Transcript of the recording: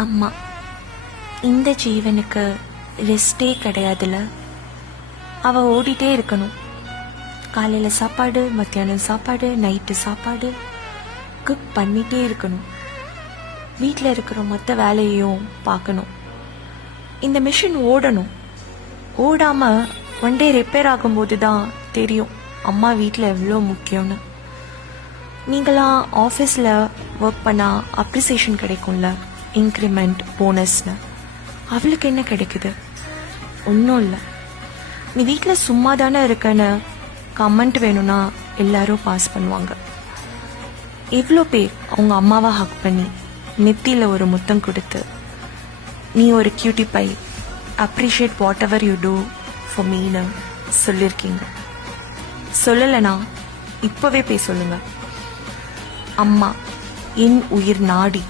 அம்மா, இந்த ஜீவனுக்கு ரெஸ்டே கிடையாதுல. அவ ஓடிட்டே இருக்கணும். காலையில் சாப்பாடு, மத்தியானம் சாப்பாடு, நைட்டு சாப்பாடு, குக் பண்ணிகிட்டே இருக்கணும். வீட்டில் இருக்கிற மொத்த வேலையையும் பார்க்கணும். இந்த மிஷின் ஓடணும். ஓடாமல் ஒன் டே ரிப்பேர் ஆகும்போது தான் தெரியும் அம்மா வீட்டில் எவ்வளோ முக்கியம்னு. நீங்களாம் ஆஃபீஸில் ஒர்க் பண்ணால் அப்ரிசியேஷன் கிடைக்கும்ல, இன்க்ரிமெண்ட், போனஸ்னு. அவளுக்கு என்ன கிடைக்குது? ஒன்றும் இல்லை. நீ வீட்டில் சும்மா தானே இருக்கன்னு கமெண்ட் வேணும்னா எல்லாரும் பாஸ் பண்ணுவாங்க. எவ்வளோ பேர் அவங்க அம்மாவை ஹக் பண்ணி நெத்தியில் ஒரு முத்தம் கொடுத்து, நீ ஒரு cutie pie, appreciate whatever you do for மீன்னு சொல்லியிருக்கீங்க. சொல்லலைனா இப்போவே போய் சொல்லுங்க. அம்மா என் உயிர் நாடி.